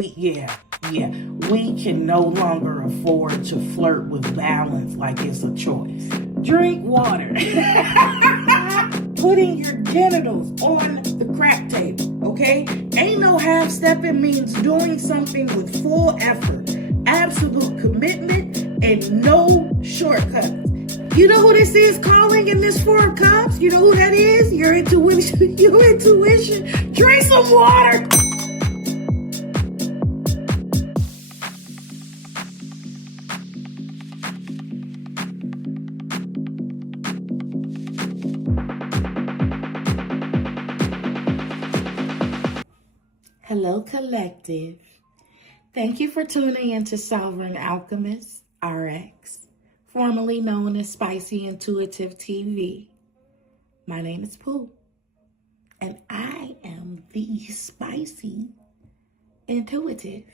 Yeah, we can no longer afford to flirt with balance like it's a choice. Drink water. Putting your genitals on the crap table, okay? Ain't no half-stepping, means doing something with full effort, absolute commitment, and no shortcuts. You know who this is calling in this Four of Cups? You know who that is? Your intuition. Your intuition. Drink some water. Hello, collective. Thank you for tuning into Sovereign Alchemist RX, formerly known as Spicy Intuitive TV. My name is Pooh, and I am the Spicy Intuitive.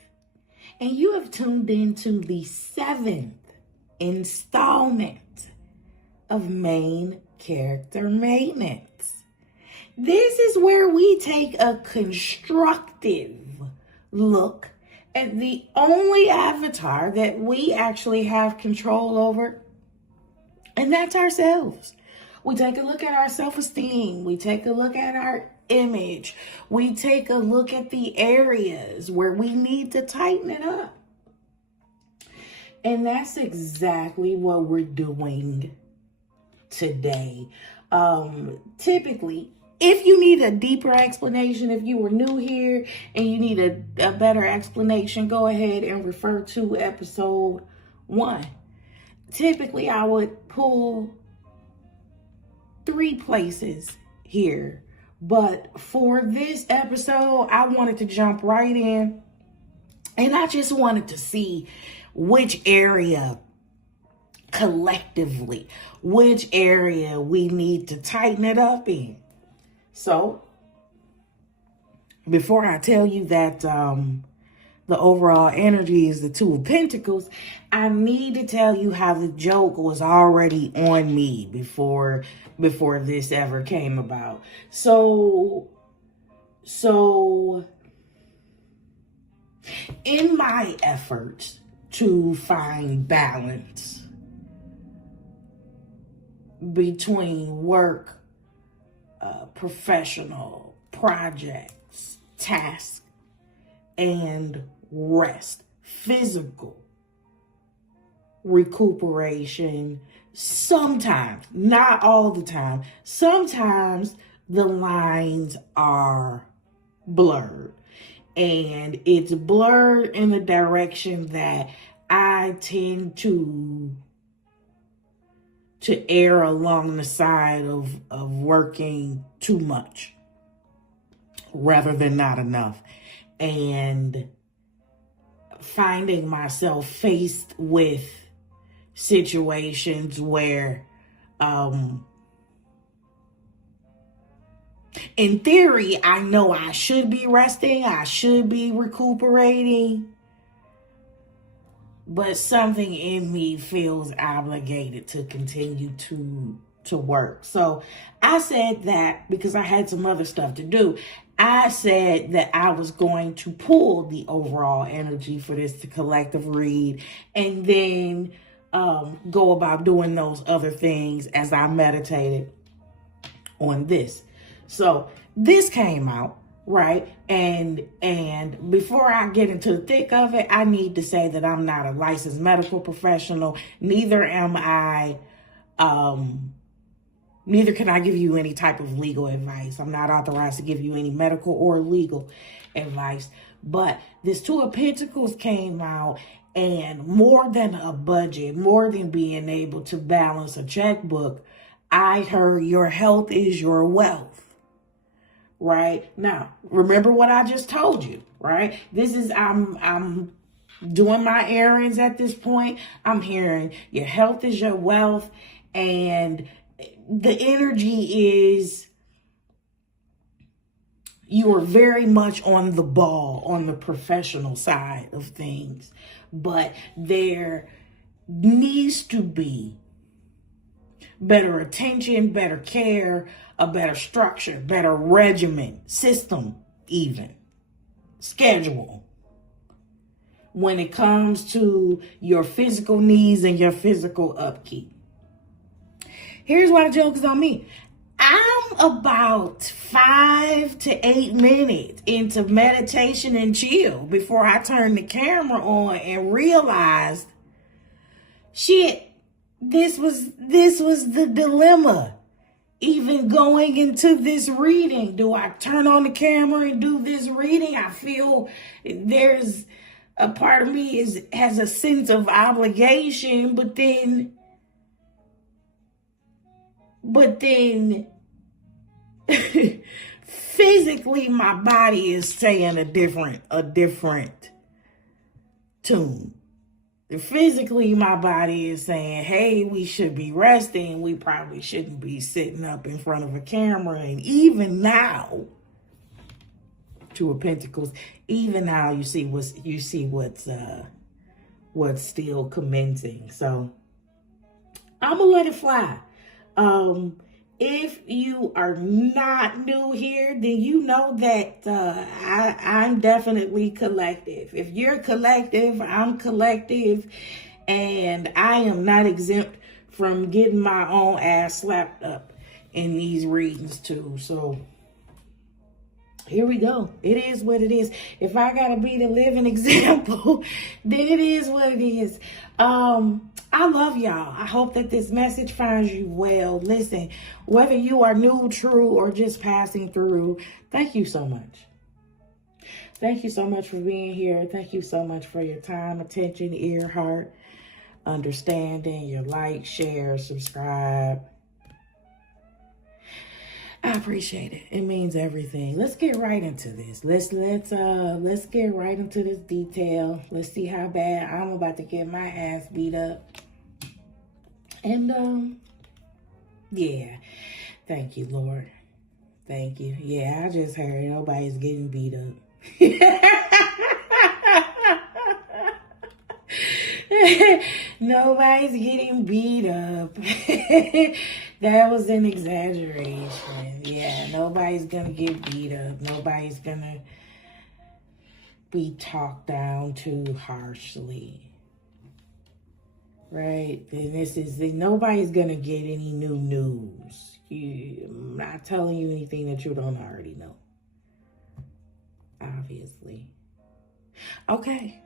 And you have tuned into the 7th installment of Main Character Maintenance. This is where we take a constructive look at the only avatar that we actually have control over, and that's ourselves. We take a look at our self-esteem. We take a look at our image. We take a look at the areas where we need to tighten it up. And that's exactly what we're doing today. Typically, if you need a deeper explanation, if you were new here and you need a better explanation, go ahead and refer to episode 1. Typically, I would pull 3 places here. But for this episode, I wanted to jump right in. And I just wanted to see which area collectively, which area we need to tighten it up in. So, before I tell you that the overall energy is the 2 of Pentacles, I need to tell you how the joke was already on me before this ever came about. So in my efforts to find balance between work, professional projects, tasks, and rest, physical recuperation, sometimes, not all the time, sometimes the lines are blurred. And it's blurred in the direction that I tend to err along the side of working too much rather than not enough, and finding myself faced with situations where in theory I know I should be resting, I should be recuperating, but something in me feels obligated to continue to work. So I said that because I had some other stuff to do. I said that I was going to pull the overall energy for this collective read and then go about doing those other things as I meditated on this. So this came out, right? And before I get into the thick of it, I need to say that I'm not a licensed medical professional. Neither am I, neither can I give you any type of legal advice. I'm not authorized to give you any medical or legal advice. But this 2 of Pentacles came out, and more than a budget, more than being able to balance a checkbook, I heard your health is your wealth. Right? Now, remember what I just told you, right? This is, I'm doing my errands at this point. I'm hearing your health is your wealth, and the energy is you are very much on the ball on the professional side of things, but there needs to be better attention, better care, a better structure, better regimen, system, even schedule when it comes to your physical needs and your physical upkeep. Here's why the joke is on me. I'm about 5 to 8 minutes into meditation and chill before I turned the camera on and realized, shit, this was the dilemma. Even going into this reading, do I turn on the camera and do this reading? I feel there's a part of me has a sense of obligation, but then physically my body is saying a different tune. Physically my body is saying, hey, we should be resting. We probably shouldn't be sitting up in front of a camera. And even now, Two of Pentacles, even now you see what's still commencing. So I'm gonna let it fly. If you are not new here, then you know that I'm definitely collective. If you're collective, I'm collective, and I am not exempt from getting my own ass slapped up in these readings too. So here we go. It is what it is. If I gotta be the living example, then it is what it is. I love y'all. I hope that this message finds you well. Listen, whether you are new, true, or just passing through, thank you so much. Thank you so much for being here. Thank you so much for your time, attention, ear, heart, understanding, your like, share, subscribe. I appreciate it. It means everything. Let's get right into this. Let's get right into this detail. Let's see how bad I'm about to get my ass beat up. And yeah. Thank you, Lord. Thank you. Yeah, I just heard nobody's getting beat up. Nobody's getting beat up. That was an exaggeration. Yeah, nobody's gonna get beat up. Nobody's gonna be talked down too harshly. Right? And nobody's gonna get any new news. I'm not telling you anything that you don't already know. Obviously. Okay.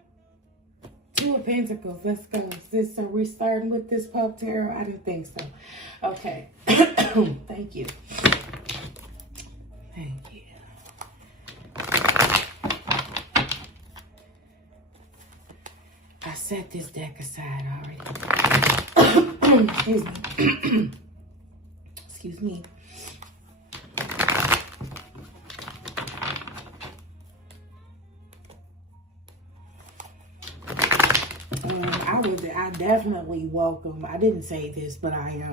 Two of Pentacles. Let's go. Are we starting with this Pup Tarot? I didn't think so. Okay. Thank you. Thank you. I set this deck aside already. Excuse me. Excuse me. I definitely welcome, I didn't say this, but I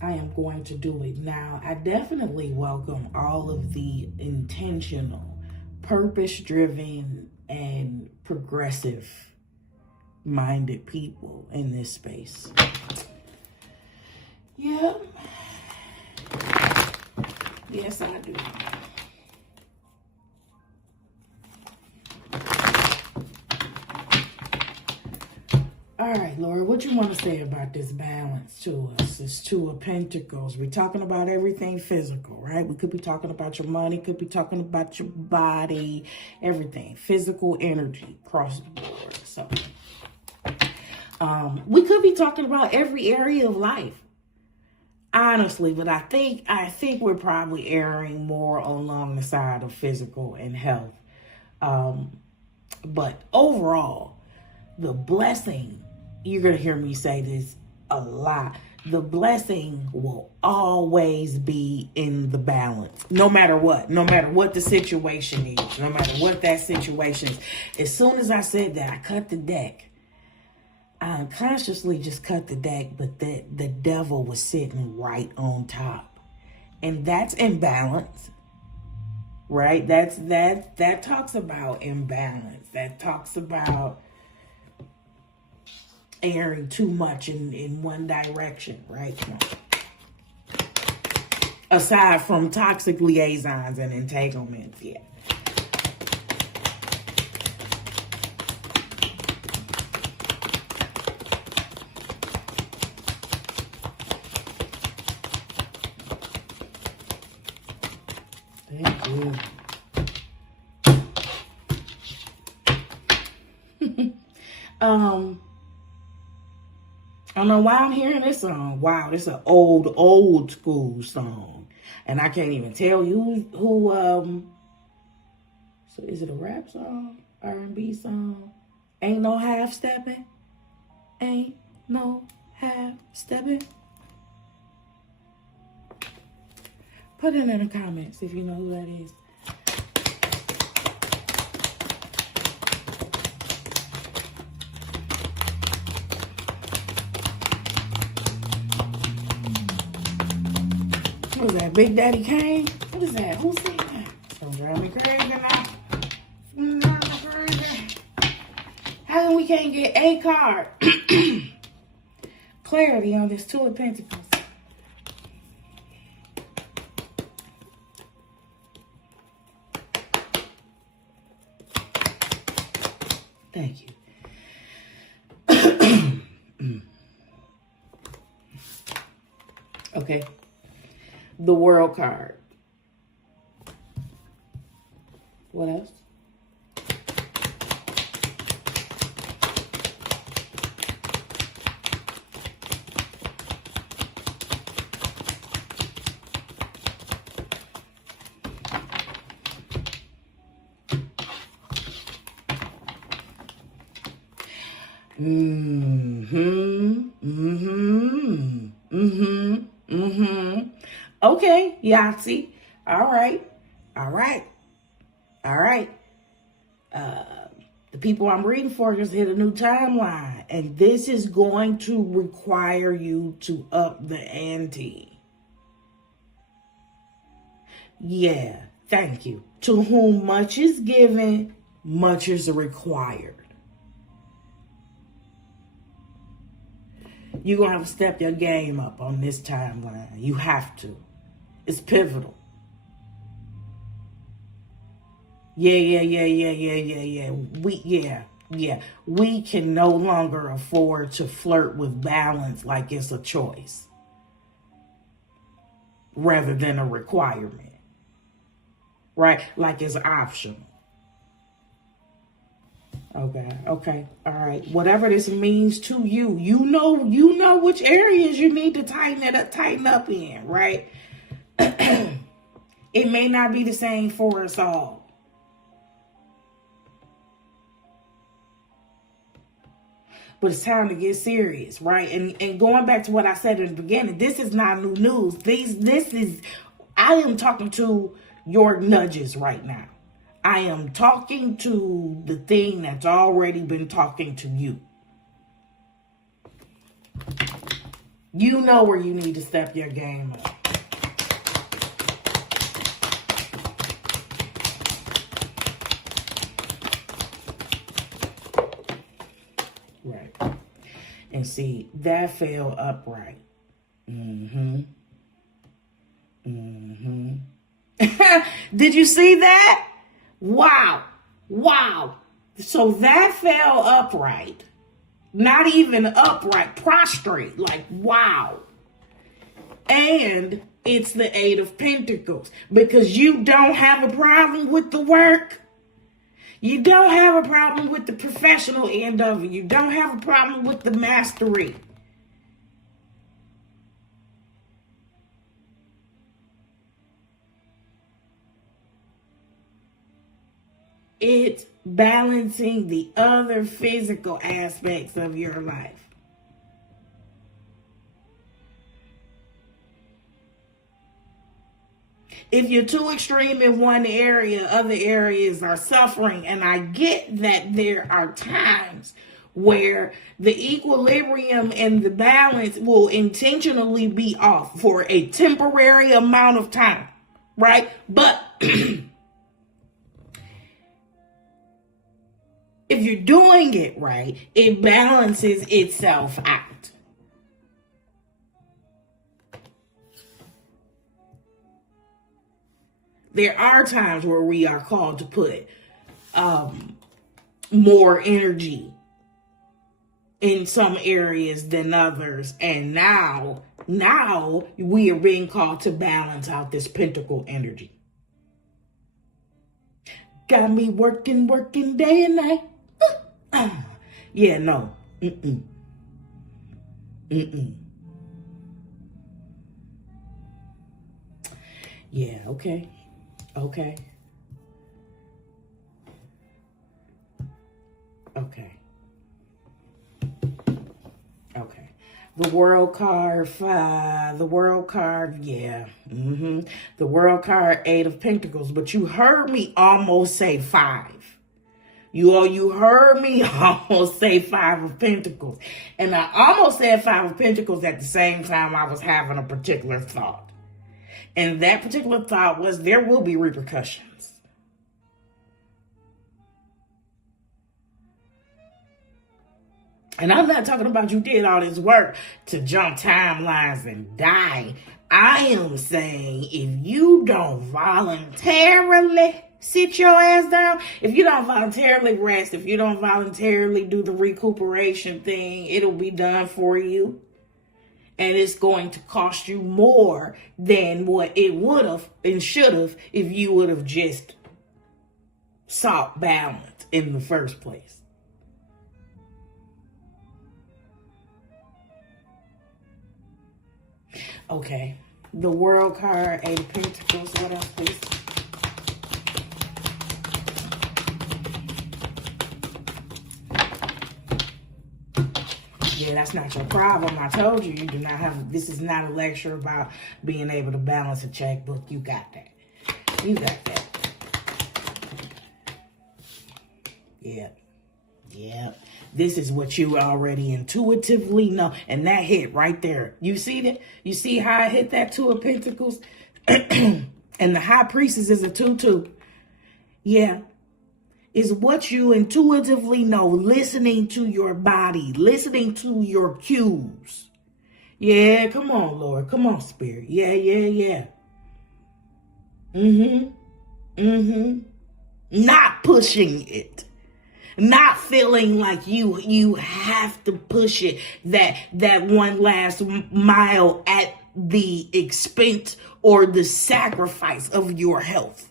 am going to do it now. I definitely welcome all of the intentional, purpose-driven, and progressive-minded people in this space. Yeah. Yes, I do. All right, Lord, what you want to say about this balance to us? This Two of Pentacles. We're talking about everything physical, right? We could be talking about your money, could be talking about your body, everything. Physical energy across the board. So, we could be talking about every area of life, honestly, but I think we're probably erring more along the side of physical and health. But overall, the blessing, you're going to hear me say this a lot, the blessing will always be in the balance, no matter what the situation is, no matter what that situation is. As soon as I said that, I cut the deck. I unconsciously just cut the deck, but the devil was sitting right on top. And that's imbalance, right? That talks about imbalance. That talks about erring too much in one direction, right? Aside from toxic liaisons and entanglements, yeah. I don't know why I'm hearing this song. Wow, this is an old school song. And I can't even tell you who so is it a rap song? R&B song? Ain't no half stepping. Ain't no half stepping. Put it in the comments if you know who that is. What was that? Big Daddy Kane? What is that? Who's saying that? Don't drive me crazy now. How come we can't get a card? Clarity on this Two of Pentacles. Thank you. Okay. The World card. What else? Okay, Yahtzee. All right. The people I'm reading for just hit a new timeline. And this is going to require you to up the ante. Yeah, thank you. To whom much is given, much is required. You're going to have to step your game up on this timeline. You have to. It's pivotal. Yeah. We can no longer afford to flirt with balance like it's a choice rather than a requirement. Right? Like it's optional. Okay. All right. Whatever this means to you, you know which areas you need to tighten up in, right? It may not be the same for us all. But it's time to get serious, right? And going back to what I said in the beginning, this is not new news. I am talking to your nudges right now. I am talking to the thing that's already been talking to you. You know where you need to step your game up. Right. And see, that fell upright. Did you see that? Wow. So that fell upright. Not even upright, prostrate. Like, wow. And it's the Eight of Pentacles. Because you don't have a problem with the work. You don't have a problem with the professional end of it. You don't have a problem with the mastery. It's balancing the other physical aspects of your life. If you're too extreme in one area, other areas are suffering. And I get that there are times where the equilibrium and the balance will intentionally be off for a temporary amount of time, right? But if you're doing it right, it balances itself out. There are times where we are called to put more energy in some areas than others. And now we are being called to balance out this pentacle energy. Got me working day and night. Yeah, no. Mm-mm. Yeah, okay. Okay. Okay. Okay. The world card, yeah. The world card, 8 of Pentacles. But you heard me almost say 5. You heard me almost say 5 of Pentacles. And I almost said 5 of Pentacles at the same time I was having a particular thought. And that particular thought was there will be repercussions. And I'm not talking about you did all this work to jump timelines and die. I am saying if you don't voluntarily sit your ass down, if you don't voluntarily rest, if you don't voluntarily do the recuperation thing, it'll be done for you. And it's going to cost you more than what it would have and should have if you would have just sought balance in the first place. Okay. The world card, 8 of Pentacles. What else, please? Yeah, that's not your problem. I told you, you do not have, this is not a lecture about being able to balance a checkbook. You got that. You got that. Yeah. Yeah. This is what you already intuitively know. And that hit right there. You see that? You see how I hit that 2 of Pentacles? And the High Priestess is a 2-2. Yeah. Is what you intuitively know, listening to your body, listening to your cues. Yeah, come on, Lord. Come on, Spirit. Yeah. Not pushing it. Not feeling like you have to push it that one last mile at the expense or the sacrifice of your health.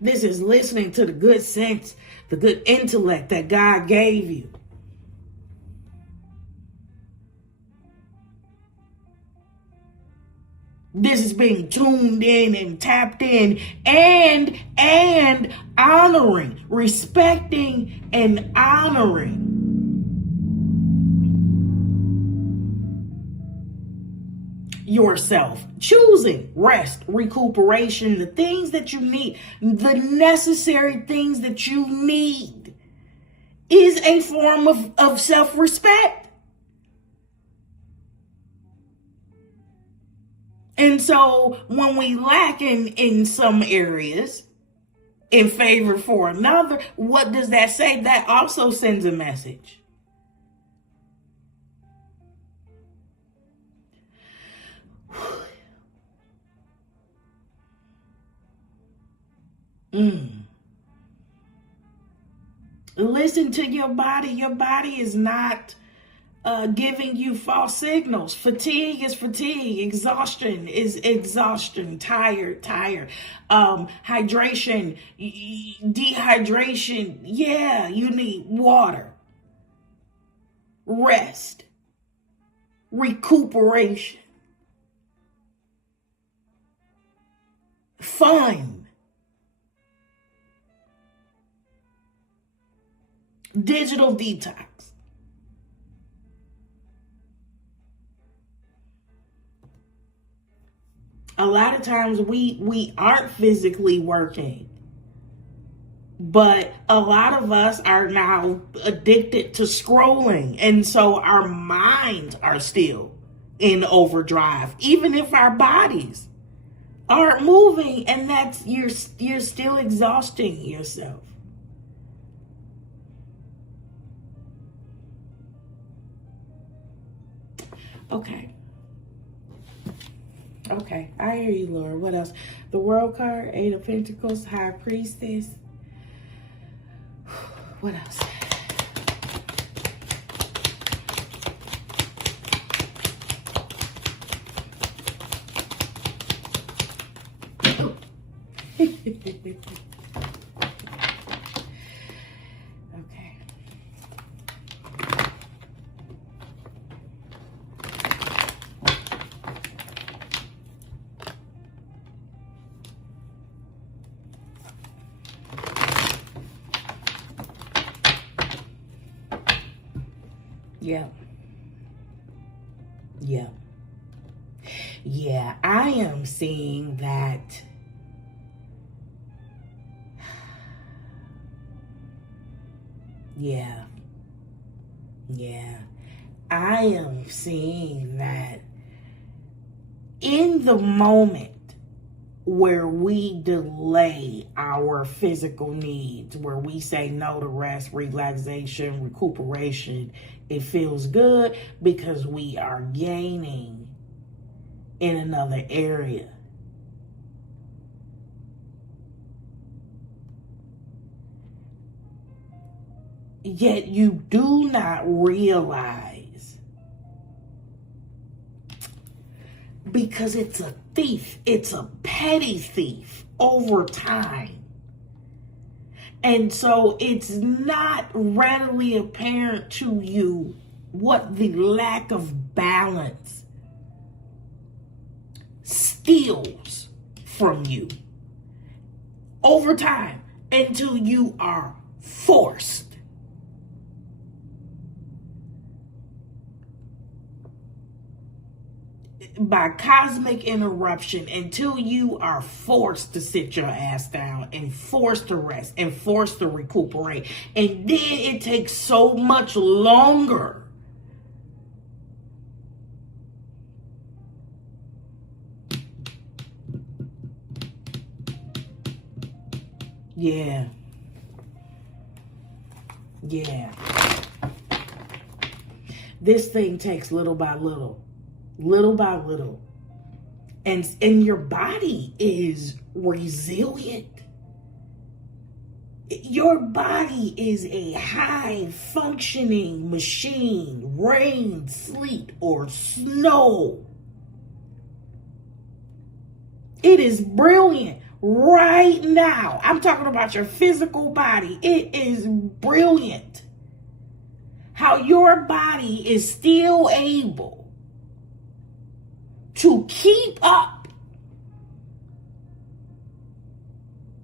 This is listening to the good sense, the good intellect that God gave you. This is being tuned in and tapped in and honoring, respecting and honoring yourself, choosing rest, recuperation, the things that you need, the necessary things that you need is a form of self-respect. And so when we lack in some areas in favor for another, what does that say? That also sends a message. Listen to your body. Your body is not giving you false signals. Fatigue is fatigue. Exhaustion is exhaustion. Tired. Hydration, dehydration. Yeah, you need water. Rest. Recuperation. Fun. Digital detox. A lot of times we aren't physically working, but a lot of us are now addicted to scrolling. And so our minds are still in overdrive, even if our bodies aren't moving, and that's you're still exhausting yourself. Okay, I hear you, Lord. What else? The World card, 8 of Pentacles, High Priestess. What else? Okay. Yeah. Yeah. Yeah, I am seeing that yeah. Yeah. I am seeing that in the moment where we delay our physical needs, where we say no to rest, relaxation, recuperation, it feels good because we are gaining in another area. Yet you do not realize, because it's a thief, it's a petty thief over time. And so it's not readily apparent to you what the lack of balance steals from you over time until you are forced by cosmic interruption, until you are forced to sit your ass down and forced to rest and forced to recuperate. And then it takes so much longer yeah. This thing takes little by little by little, and your body is resilient. Your body is a high functioning machine, rain, sleet, or snow. It is brilliant right now. I'm talking about your physical body. It is brilliant how your body is still able to keep up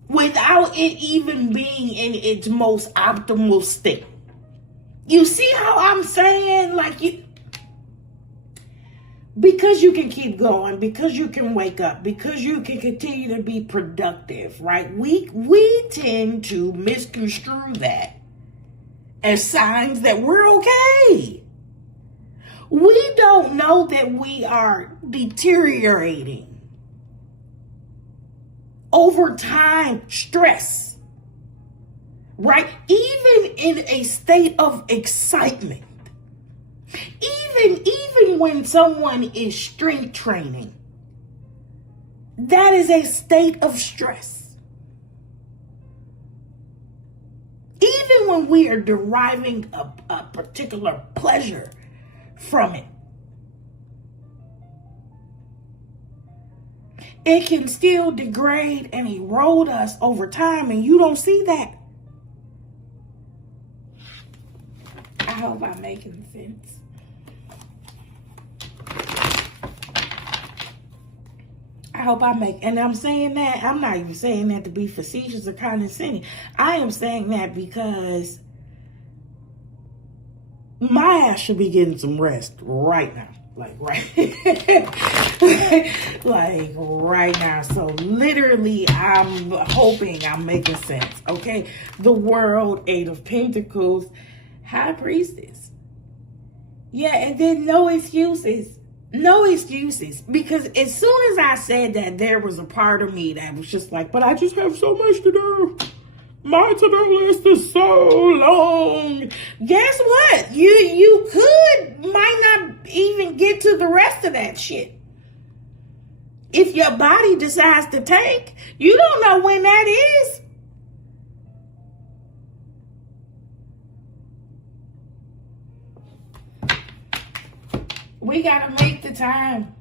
without it even being in its most optimal state. You see how I'm saying? Because you can keep going, because you can wake up, because you can continue to be productive, right? We tend to misconstrue that as signs that we're okay. We don't know that we are deteriorating over time. Stress, right? Even in a state of excitement, even when someone is strength training, that is a state of stress. Even when we are deriving a particular pleasure from it, it can still degrade and erode us over time, and you don't see that. I hope I'm making sense. And I'm saying that, I'm not even saying that to be facetious or condescending. I am saying that because my ass should be getting some rest right now. Right now. So literally, I'm hoping I'm making sense. Okay. The World, 8 of Pentacles, High Priestess. Yeah. And then no excuses. Because as soon as I said that, there was a part of me that was just like, but I just have so much to do. My to-do list is so long. Guess what? You might not even get to the rest of that shit. If your body decides to tank, you don't know when that is. We got to make the time.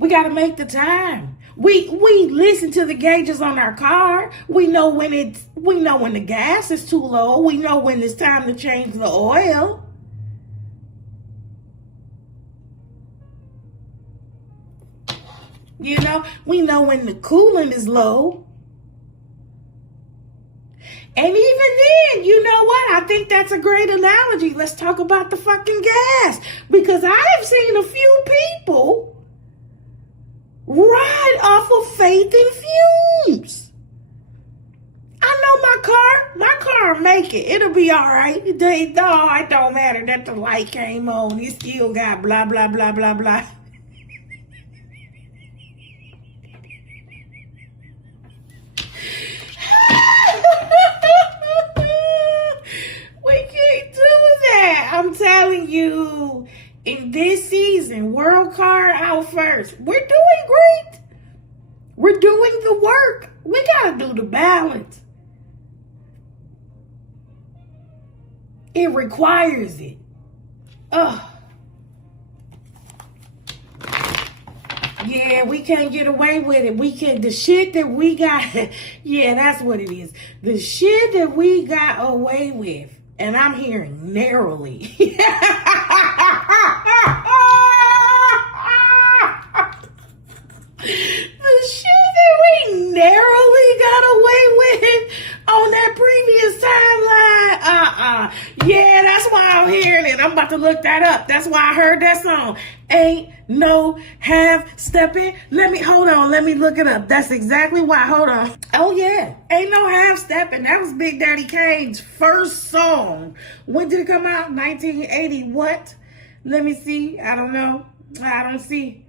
We got to make the time. We listen to the gauges on our car. We know when the gas is too low. We know when it's time to change the oil. You know, we know when the coolant is low. And even then, you know what? I think that's a great analogy. Let's talk about the fucking gas. Because I have seen a few people ride off of faith and fumes. I know my car make it. It'll be all right. It don't matter that the light came on. It still got blah, blah, blah, blah, blah. We can't do that. I'm telling you. In this season, World Car out first. We're doing great. We're doing the work. We got to do the balance. It requires it. Yeah, we can't get away with it. The shit that we got, yeah, that's what it is. The shit that we got away with, and I'm hearing narrowly. The shit that we narrowly got away with on that previous timeline. Yeah, that's why I'm hearing it. I'm about to look that up. That's why I heard that song. Ain't no half stepping. Let me look it up. That's exactly why. Hold on. Oh yeah. Ain't no half stepping. That was Big Daddy Kane's first song. When did it come out? 1980 what? Let me see. I don't know. I don't see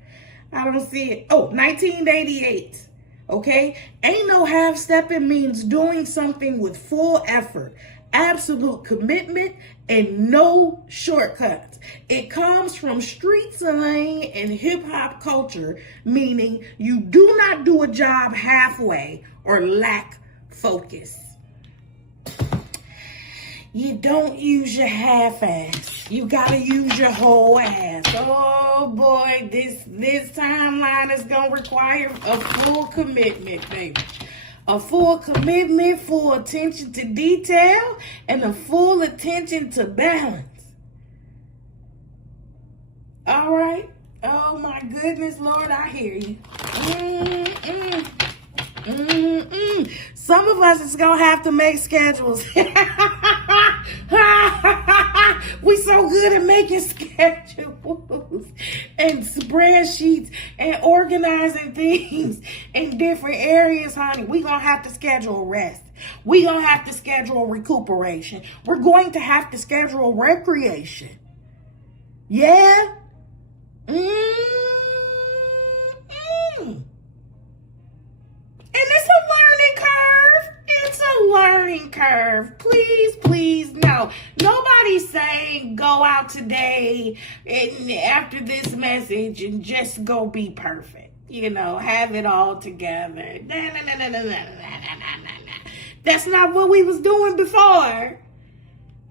it. Oh, 1988. Okay? Ain't no half stepping means doing something with full effort, absolute commitment, and no shortcuts. It comes from street slang and hip hop culture, meaning you do not do a job halfway or lack focus. You don't use your half ass. You gotta use your whole ass. Oh boy, this timeline is gonna require a full commitment, baby. A full commitment, full attention to detail, and a full attention to balance. All right. Oh my goodness, Lord, I hear you. Some of us is gonna have to make schedules. We so good at making schedules and spreadsheets and organizing things in different areas, honey. We gonna have to schedule rest. We gonna have to schedule recuperation. We're going to have to schedule recreation. Yeah. And it's a learning curve. It's a learning curve. Please, no. Nobody's saying go out today and after this message and just go be perfect. You know, have it all together. No. That's not what we was doing before.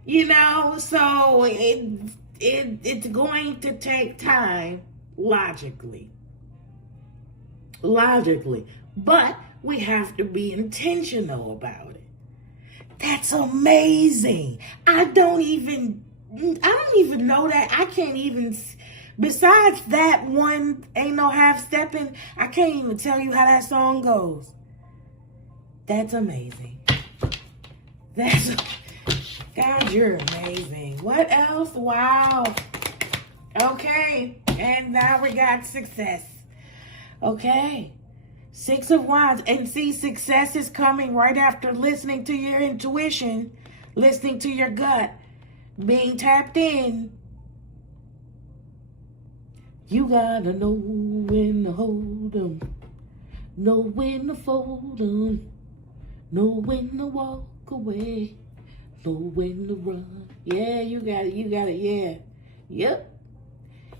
You know, so it's going to take time logically. But we have to be intentional about it. That's amazing. I don't even know that. I can't even, besides that one, ain't no half stepping, I can't even tell you how that song goes. That's amazing. God, you're amazing. What else? Wow. Okay. And now we got success. Okay. 6 of Wands. And see, success is coming right after listening to your intuition, listening to your gut, being tapped in. You gotta know when to hold 'em, know when to fold 'em, know when to walk away, know when to run. Yeah, you got it, yeah. Yep.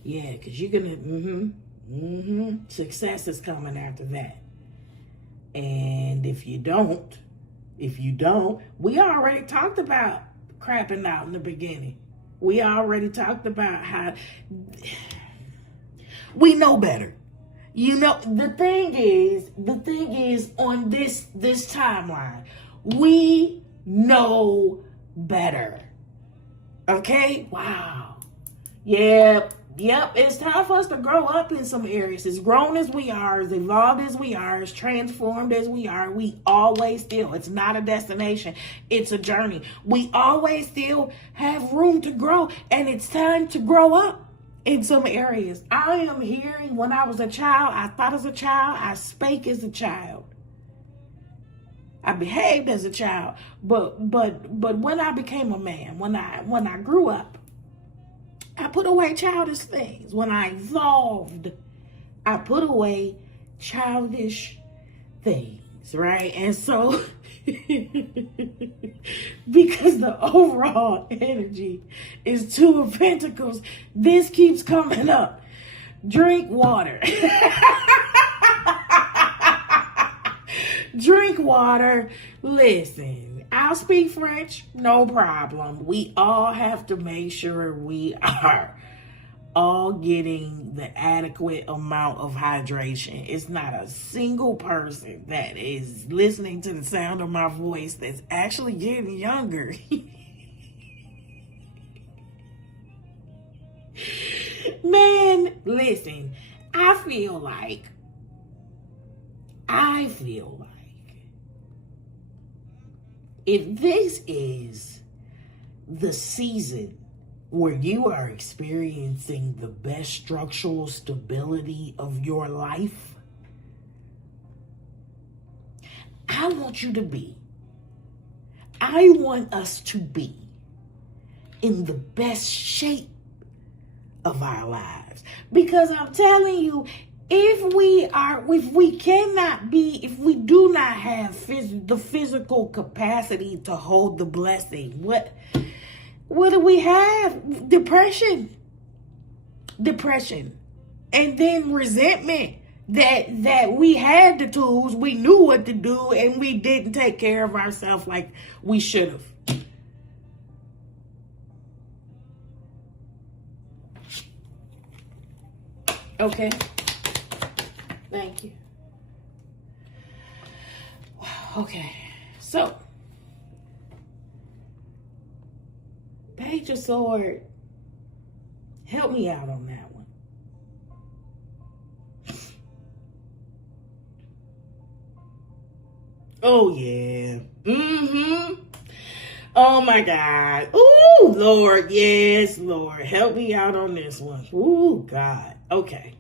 Yeah, because you're gonna, success is coming after that. And if you don't, we already talked about crapping out in the beginning. We already talked about how we know better. You know, the thing is on this timeline, we know better. Okay? Wow. Yep. It's time for us to grow up in some areas. As grown as we are, as evolved as we are, as transformed as we are, we always still, it's not a destination, it's a journey. We always still have room to grow, and it's time to grow up in some areas. I am hearing, when I was a child, I thought as a child, I spake as a child. I behaved as a child. But when I became a man, when I grew up, I put away childish things. When I evolved, I put away childish things, right? And so, because the overall energy is Two of Pentacles, this keeps coming up. Drink water. Drink water. Listen, I'll speak French, no problem. We all have to make sure we are all getting the adequate amount of hydration. It's not a single person that is listening to the sound of my voice that's actually getting younger. Man, listen, I feel like if this is the season where you are experiencing the best structural stability of your life, I want us to be in the best shape of our lives. Because I'm telling you, if we do not have the physical capacity to hold the blessing, what do we have? Depression, and then resentment that we had the tools, we knew what to do, and we didn't take care of ourselves like we should have. Okay. Thank you. Okay, so Page of Swords, help me out on that one. Oh yeah. Oh my God. Ooh, Lord, yes, Lord, help me out on this one. Ooh, God. Okay.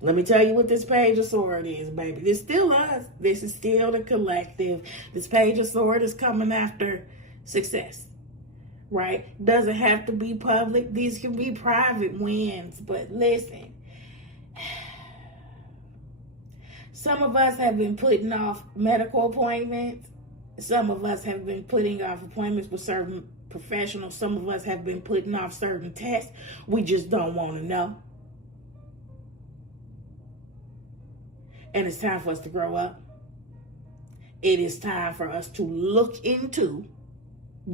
Let me tell you what this Page of Swords is, baby. This is still us. This is still the collective. This Page of Swords is coming after success, right? Doesn't have to be public. These can be private wins. But listen, some of us have been putting off medical appointments. Some of us have been putting off appointments with certain professionals. Some of us have been putting off certain tests. We just don't want to know. And it's time for us to grow up. It is time for us to look into,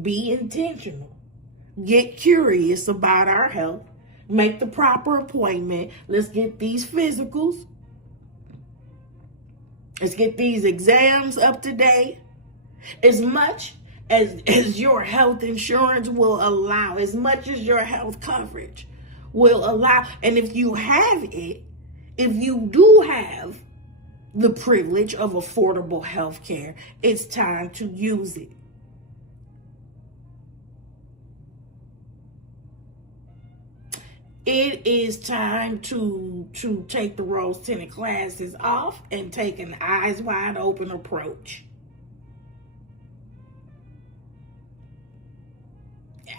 be intentional, get curious about our health, make the proper appointment. Let's get these physicals. Let's get these exams up to date. As much as your health insurance will allow, as much as your health coverage will allow. And if you have it, if you do have the privilege of affordable health care, it's time to use it. It is time to take the rose-tinted glasses off and take an eyes wide open approach.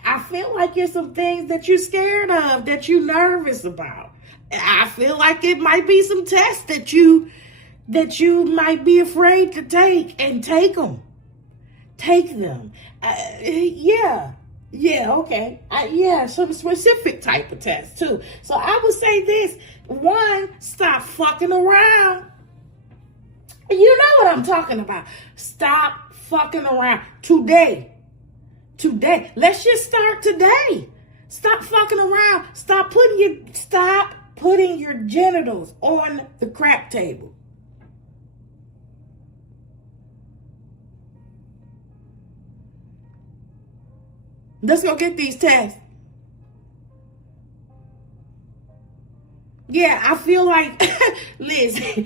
I feel like there's some things that you're scared of, that you're nervous about. I feel like it might be some tests that you might be afraid to take, and take them. Take them. Okay. Some specific type of tests too. So I would say this. One, stop fucking around. You know what I'm talking about. Stop fucking around. Today, Today. Let's just start today. Stop fucking around. Stop putting your genitals on the crap table. Let's go get these tests. Yeah, I feel like, listen,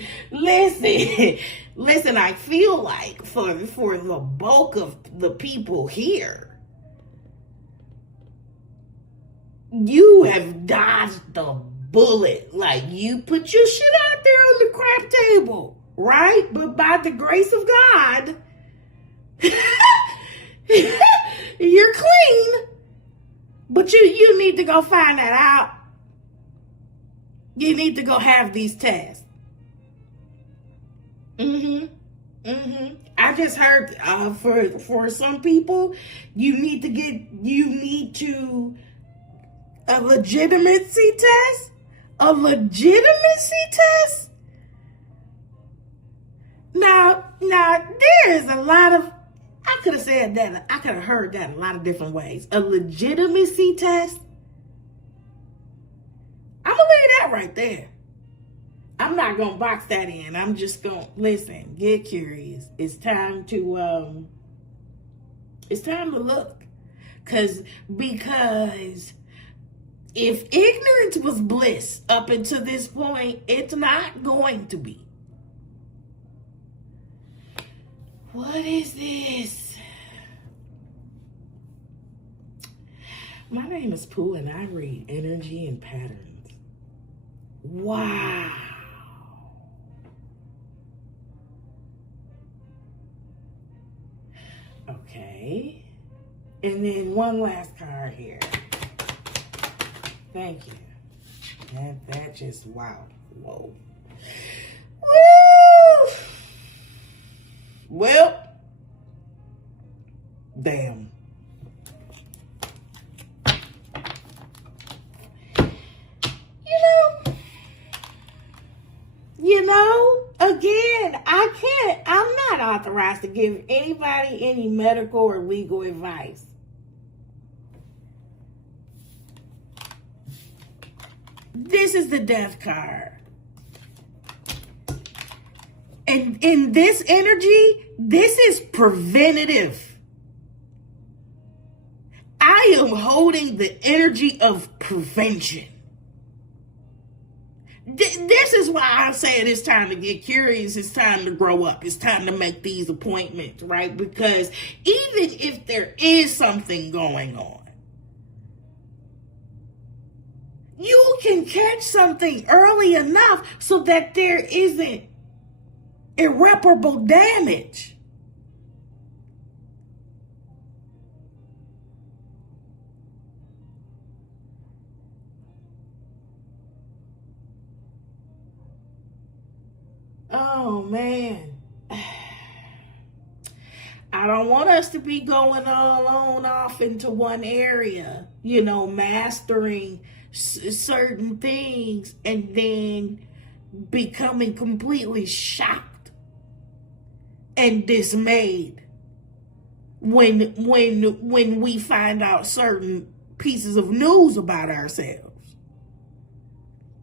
I feel like for the bulk of the people here, you have dodged the bullet. Like, you put your shit out there on the crap table, right? But by the grace of God, you're clean. But you need to go find that out. You need to go have these tests. I just heard for some people, you need a legitimacy test. A legitimacy test. Now there is a lot of, I could have said that, I could have heard that a lot of different ways. A legitimacy test. I'm going to leave that right there. I'm not going to box that in. I'm just going to, listen, get curious. It's time to look. Because if ignorance was bliss up until this point, it's not going to be. What is this? My name is Pooh and I read energy and patterns. Wow. Okay. And then one last card here. Thank you. That just, wow. Whoa. Woo! Well, damn. Again, I'm not authorized to give anybody any medical or legal advice. This is the death card. And in this energy, this is preventative. I am holding the energy of prevention. This is why I said it's time to get curious. It's time to grow up. It's time to make these appointments, right? Because even if there is something going on, you can catch something early enough so that there isn't irreparable damage. Oh, man. I don't want us to be going all on off into one area, mastering certain things and then becoming completely shocked and dismayed when we find out certain pieces of news about ourselves.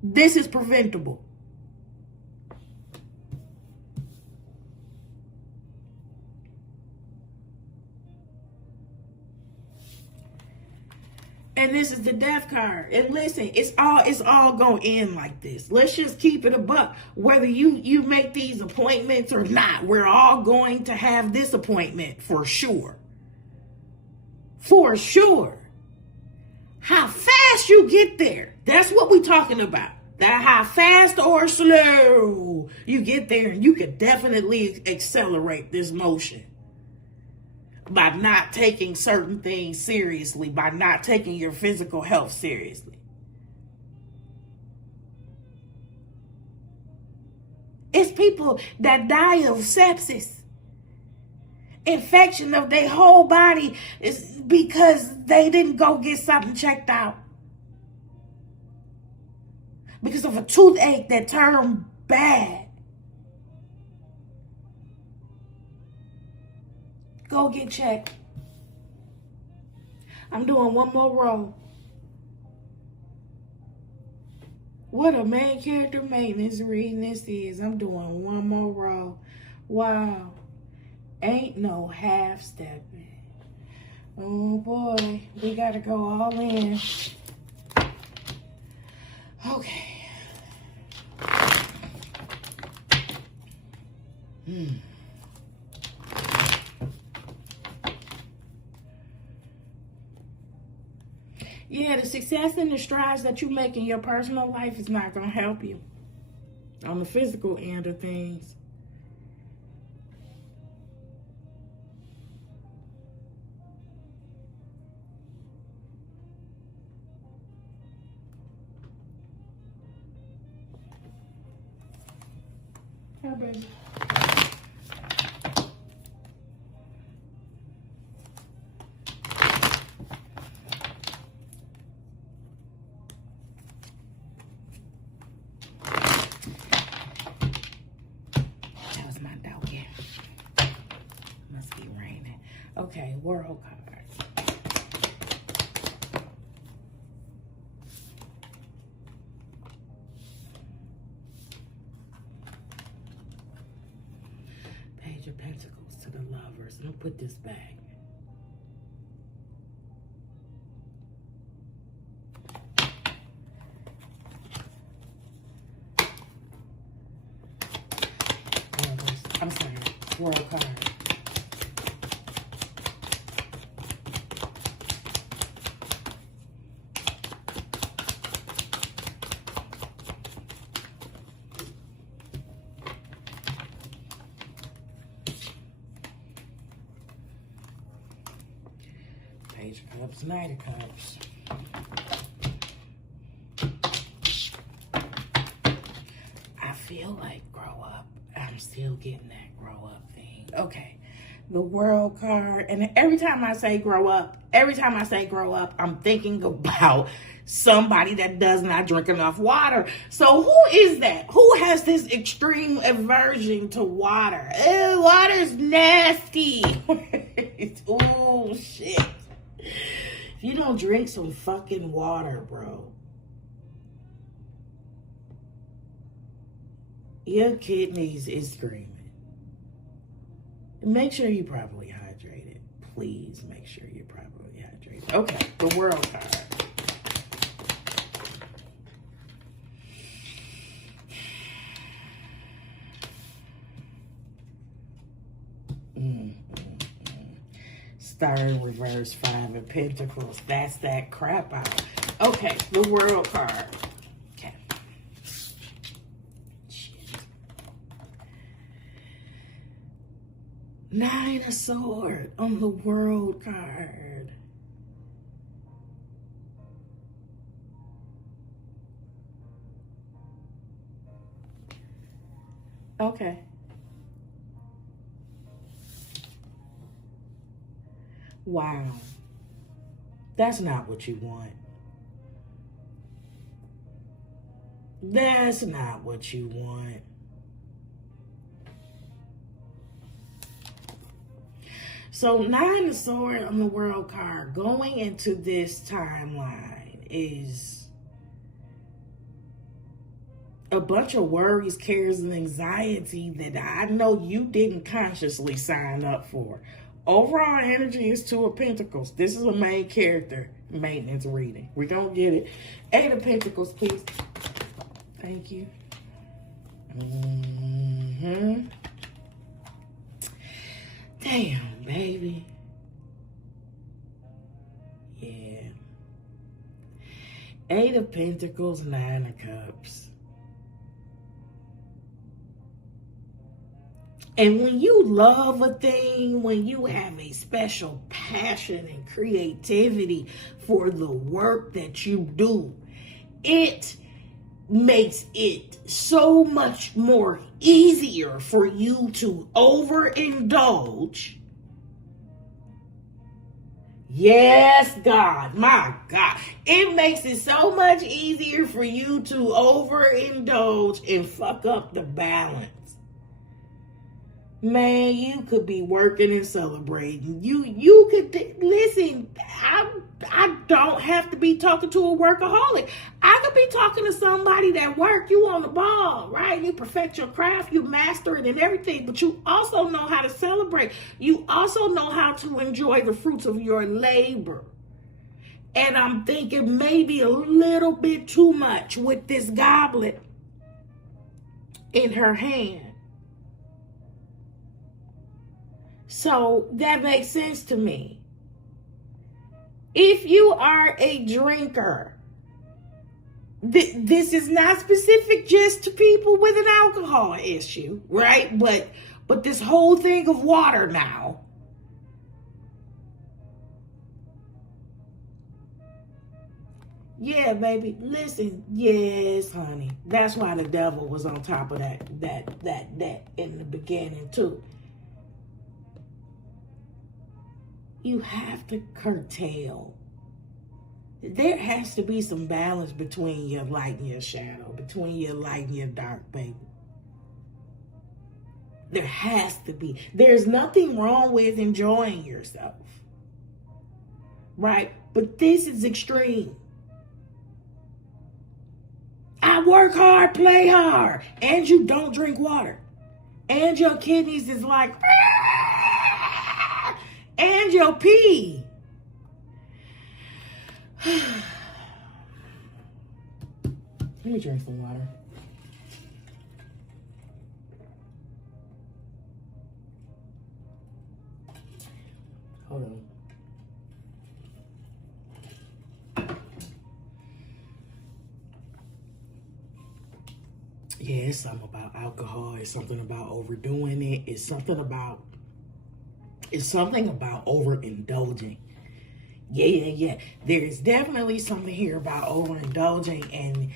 This is preventable. And this is the death card. And listen, it's all gonna end like this. Let's just keep it a buck. Whether you make these appointments or not, we're all going to have this appointment for sure. For sure. How fast you get there, that's what we're talking about. That how fast or slow you get there, you can definitely accelerate this motion. By not taking certain things seriously, by not taking your physical health seriously. It's people that die of sepsis, infection of their whole body, is because they didn't go get something checked out. Because of a toothache that turned bad. Go get checked. I'm doing one more row. What a main character maintenance reading this is. I'm doing one more row. Wow. Ain't no half stepping. Oh boy, we gotta go all in. Okay. Yeah, the success and the strides that you make in your personal life is not going to help you on the physical end of things. Here, baby. Okay, world card. Page of Pentacles to the lovers. I'm gonna put this back. I'm sorry, world card. Page of Cups, Knight of Cups. I feel like grow up. I'm still getting that grow up thing. Okay, the World card. And every time I say grow up, I'm thinking about somebody that does not drink enough water. So who is that? Who has this extreme aversion to water? Ew, water's nasty. Oh, shit. If you don't drink some fucking water, bro, your kidneys is screaming. Make sure you're properly hydrated. Please make sure you're properly hydrated. Okay, the World card. Star in reverse, 5 of Pentacles. That's that crap out. Okay, the World card. Okay. Shit. 9 of Swords on the World card. Okay. Wow. That's not what you want. That's not what you want. So 9 of Swords on the World card going into this timeline is a bunch of worries, cares, and anxiety that I know you didn't consciously sign up for. Overall energy is 2 of Pentacles. This is a main character maintenance reading. We're going to get it. 8 of Pentacles, please. Thank you. Damn, baby. Yeah. 8 of Pentacles, 9 of Cups. And when you love a thing, when you have a special passion and creativity for the work that you do, it makes it so much more easier for you to overindulge. Yes, God, my God. It makes it so much easier for you to overindulge and fuck up the balance. Man, you could be working and celebrating. You could listen. I don't have to be talking to a workaholic. I could be talking to somebody that work. You on the ball, right? You perfect your craft, you master it and everything, but you also know how to celebrate. You also know how to enjoy the fruits of your labor. And I'm thinking maybe a little bit too much with this goblet in her hand. So that makes sense to me. If you are a drinker, this is not specific just to people with an alcohol issue, right? But this whole thing of water now. Yeah, baby. Listen, yes, honey. That's why the devil was on top of that in the beginning too. You have to curtail. There has to be some balance between your light and your shadow, between your light and your dark, baby. There has to be. There's nothing wrong with enjoying yourself, right? But this is extreme. I work hard, play hard, and you don't drink water. And your kidneys is like, and your pee. Let me drink some water. Hold on. Yeah, it's something about alcohol. It's something about overdoing it. It's something about overindulging. Yeah. There is definitely something here about overindulging,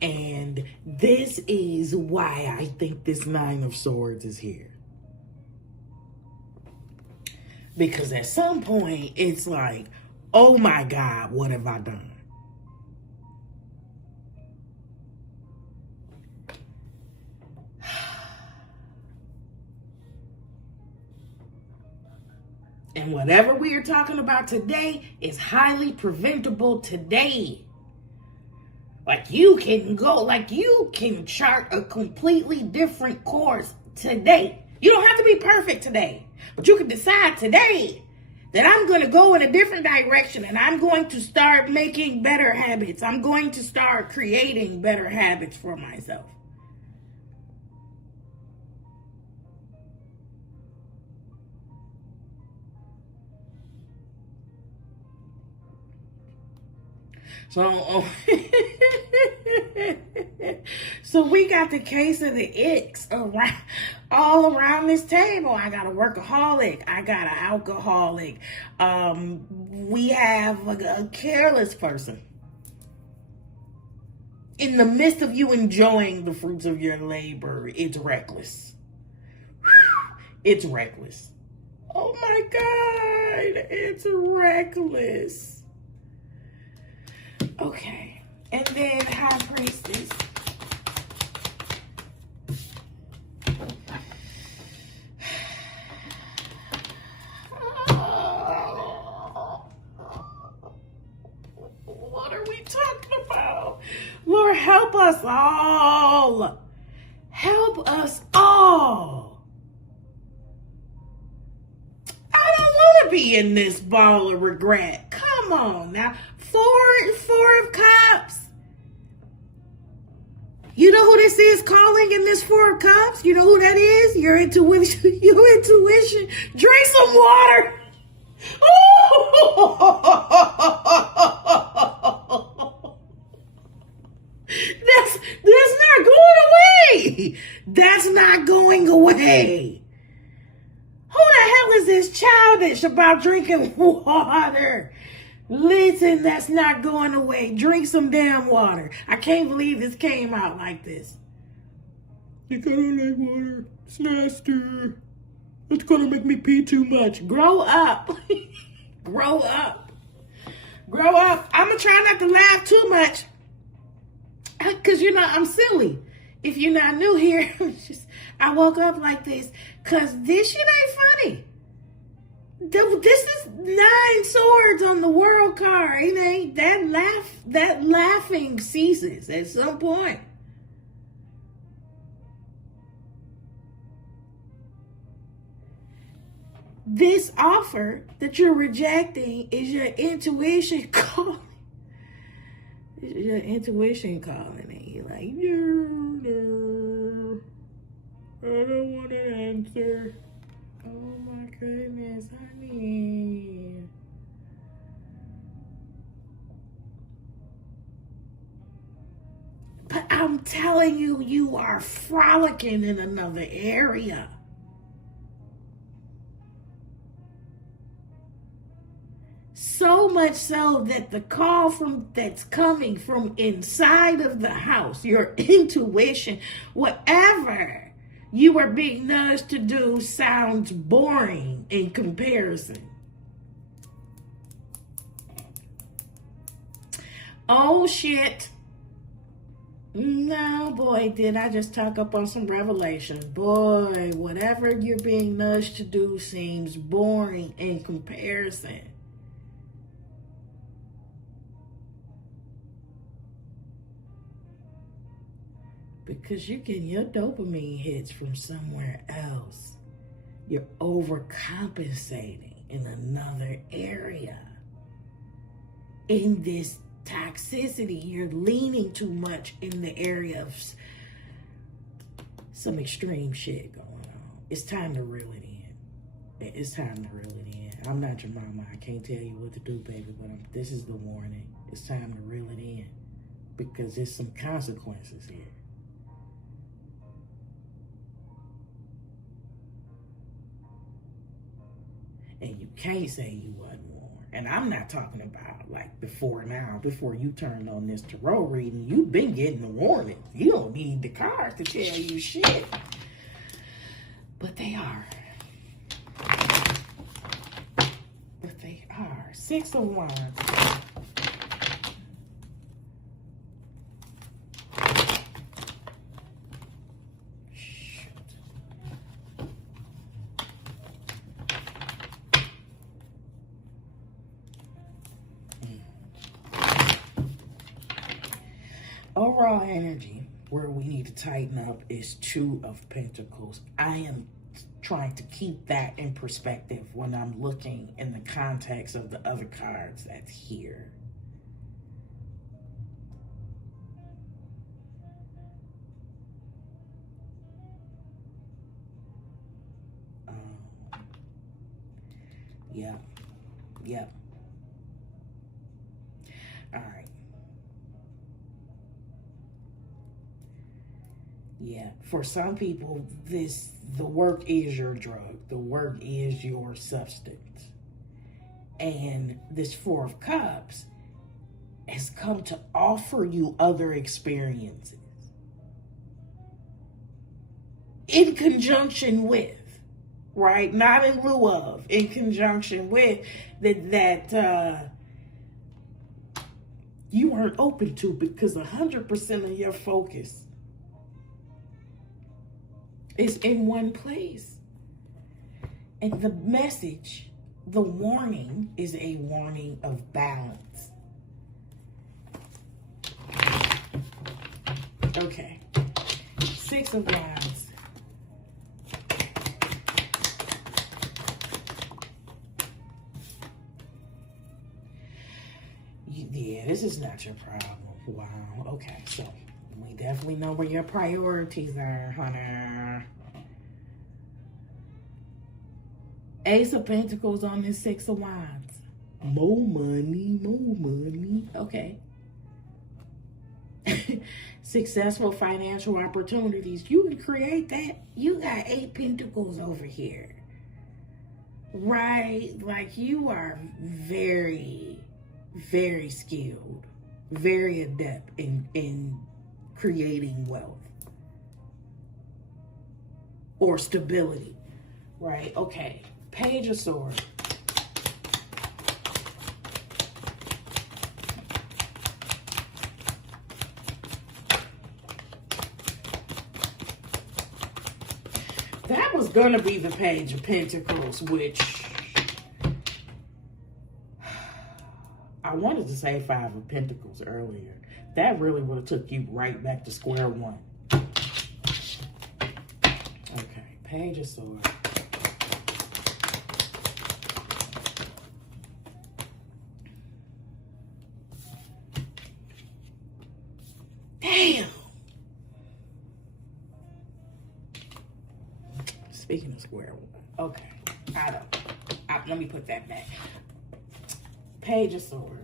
and this is why I think this Nine of Swords is here. Because at some point, it's like, oh my God, what have I done? And whatever we are talking about today is highly preventable today. Like you can chart a completely different course today. You don't have to be perfect today, but you can decide today that I'm going to go in a different direction and I'm going to start making better habits. I'm going to start creating better habits for myself. So we got the case of the icks all around this table. I got a workaholic. I got an alcoholic. We have a careless person. In the midst of you enjoying the fruits of your labor, it's reckless. It's reckless. Oh my God, it's reckless. Okay, and then High Priestess. What are we talking about? Lord, help us all. Help us all. I don't want to be in this ball of regret. Come on now. Four of Cups. You know who this is calling in this Four of Cups? You know who that is? Your intuition. Your intuition. Drink some water. That's not going away. That's not going away. Who the hell is this childish about drinking water? Listen, that's not going away. Drink some damn water. I can't believe this came out like this. I don't like water. It's nasty. It's gonna make me pee too much. Grow up. Grow up. Grow up. I'm gonna try not to laugh too much. Because, I'm silly. If you're not new here, I woke up like this because this shit ain't funny. This is 9 swords on the world card. It ain't that laughing ceases at some point. This offer that you're rejecting is your intuition calling. It's your intuition calling, and you're like, no, I don't want an answer. Oh my goodness, honey. But I'm telling you, you are frolicking in another area. So much so that the call that's coming from inside of the house, your intuition, whatever you are being nudged to do sounds boring in comparison. Oh shit. No, boy, did I just talk up on some revelation. Boy, whatever you're being nudged to do seems boring in comparison. Because you're getting your dopamine hits from somewhere else. You're overcompensating in another area. In this toxicity, you're leaning too much in the area of some extreme shit going on. It's time to reel it in. It's time to reel it in. I'm not your mama. I can't tell you what to do, baby, but this is the warning. It's time to reel it in because there's some consequences here. And you can't say you wasn't warned. And I'm not talking about like before you turned on this tarot reading, you've been getting the warnings. You don't need the cards to tell you shit. But they are. But they are. 6 of Wands. Overall energy, where we need to tighten up, is 2 of Pentacles. I am trying to keep that in perspective when I'm looking in the context of the other cards that's here. Yep. All right. Yeah, for some people, the work is your drug. The work is your substance. And this 4 of Cups has come to offer you other experiences. In conjunction with, right? Not in lieu of, in conjunction with, that you weren't open to, because 100% of your focus is in one place. And the message, the warning, is a warning of balance. Okay. 6 of Wands. Yeah, this is not your problem. Wow. Okay, so we definitely know where your priorities are, honey. Ace of Pentacles on this 6 of Wands. More money. Okay. Successful financial opportunities. You can create that. You got 8 Pentacles over here. Right? Like, you are very, very skilled, very adept in creating wealth or stability. Right? Okay. Page of Swords. was going to be the Page of Pentacles, which I wanted to say Five of Pentacles earlier. That really would have took you right back to square one. Okay, Page of Swords. Damn. Speaking of square one. Okay. Let me put that back. Page of Swords.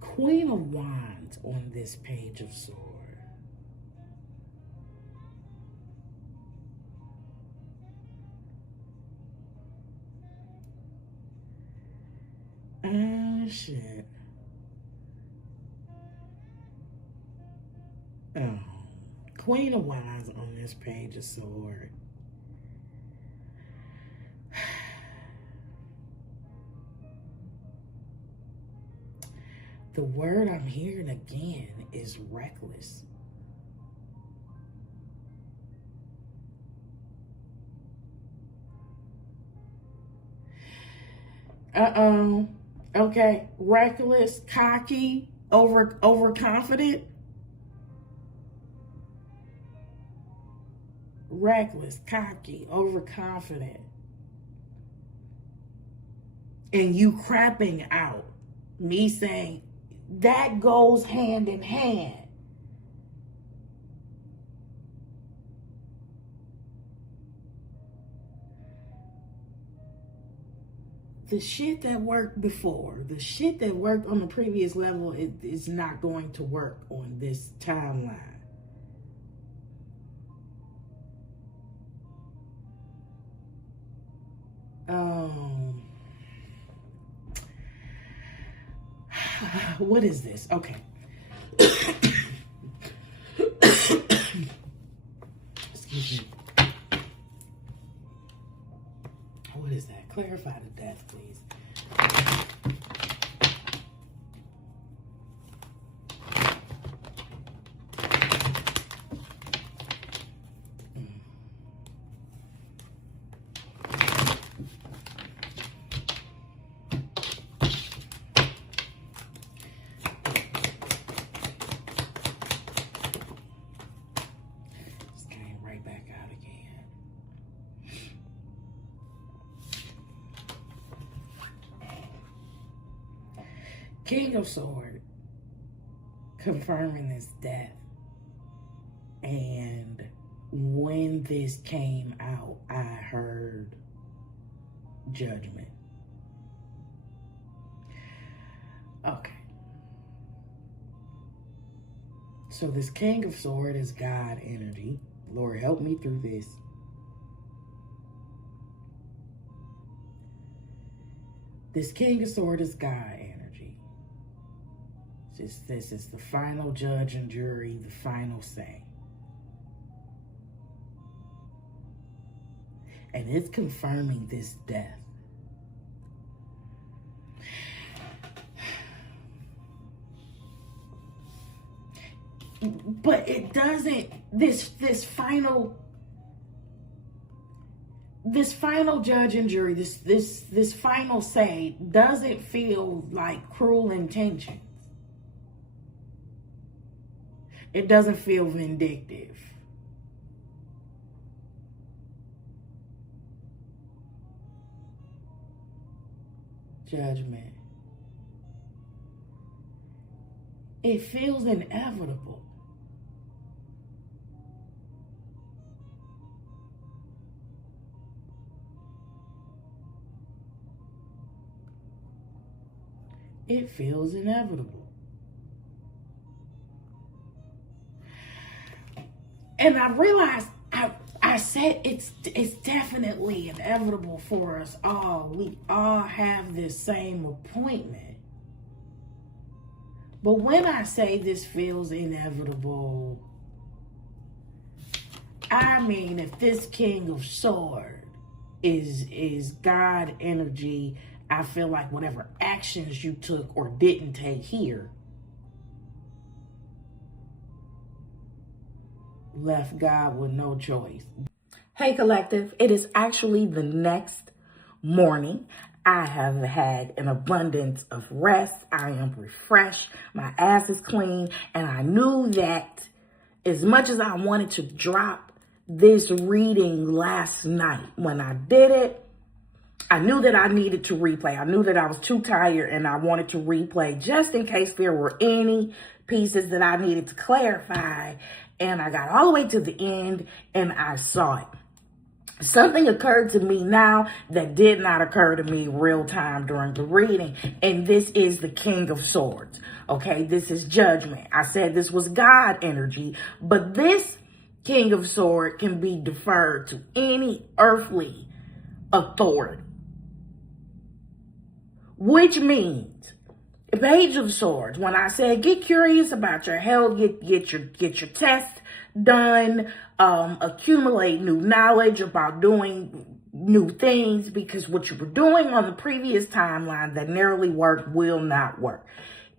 Queen of Wands on this Page of Swords. Shit. Oh. Queen of Wands on this Page of Swords. The word I'm hearing again is reckless. Okay. Reckless, cocky, overconfident. Reckless, cocky, overconfident. And you crapping out. Me saying that goes hand in hand. The shit that worked before, the shit that worked on the previous level, it is not going to work on this timeline. What is this? Okay. Excuse me. What is that? Clarify the death, please. King of Swords, confirming this death. And when this came out, I heard judgment. Okay. So this King of Swords is God energy. Lord, help me through this. This King of Swords is God energy. This is the final judge and jury, the final say. And it's confirming this death. But it doesn't, this final judge and jury, this final say doesn't feel like cruel intentions. It doesn't feel vindictive. Judgment. It feels inevitable. It feels inevitable. And I realized, I said it's definitely inevitable for us all. We all have this same appointment. But when I say this feels inevitable, I mean if this King of Swords is God energy. I feel like whatever actions you took or didn't take here left God with no choice. Hey collective, it is actually the next morning. I have had an abundance of rest. I am refreshed. My ass is clean. And I knew that as much as I wanted to drop this reading last night, when I did it, I knew that I needed to replay. I knew that I was too tired and I wanted to replay just in case there were any pieces that I needed to clarify. And I got all the way to the end and I saw it. Something occurred to me now that did not occur to me real time during the reading. And this is the King of Swords. Okay, this is judgment. I said this was God energy, but this King of Swords can be deferred to any earthly authority. Which means, Page of Swords, when I said get curious about your health, get your test done, accumulate new knowledge about doing new things, because what you were doing on the previous timeline that narrowly worked will not work.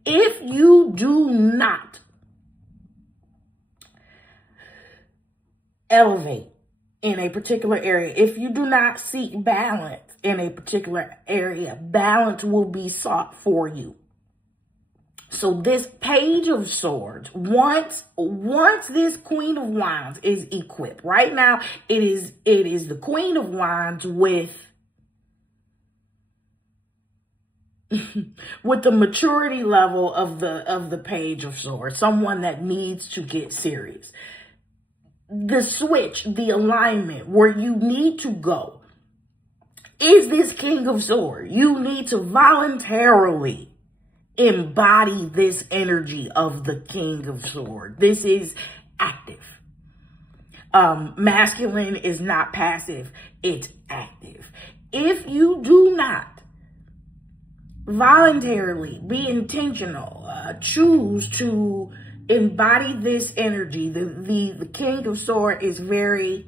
If you do not elevate in a particular area, if you do not seek balance in a particular area, balance will be sought for you. So this Page of Swords, once this Queen of Wands is equipped, right now it is the Queen of Wands with the maturity level of the Page of Swords, someone that needs to get serious. The switch, the alignment where you need to go is this King of Swords. You need to voluntarily embody this energy of the King of Swords. This is active. Masculine is not passive, it's active. If you do not voluntarily be intentional, choose to embody this energy, the King of Swords is very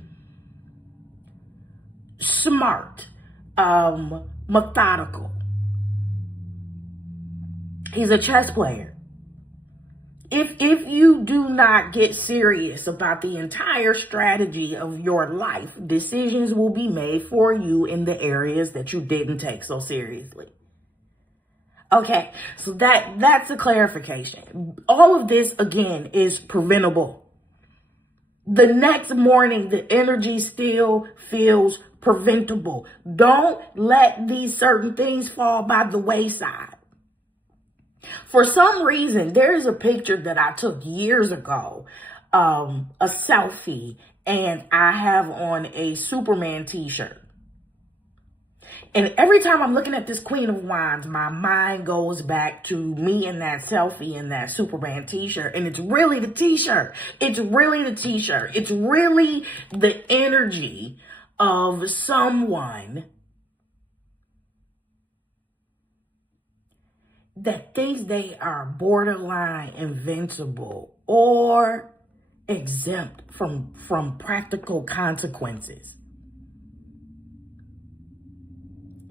smart, methodical. He's a chess player. If you do not get serious about the entire strategy of your life, decisions will be made for you in the areas that you didn't take so seriously. Okay, so that's a clarification. All of this, again, is preventable. The next morning, the energy still feels preventable. Don't let these certain things fall by the wayside. For some reason, there is a picture that I took years ago, a selfie, and I have on a Superman t-shirt. And every time I'm looking at this Queen of Wands, my mind goes back to me in that selfie in that Superman t-shirt. And it's really the t-shirt. It's really the t-shirt. It's really the energy of someone that thinks they are borderline invincible or exempt from practical consequences.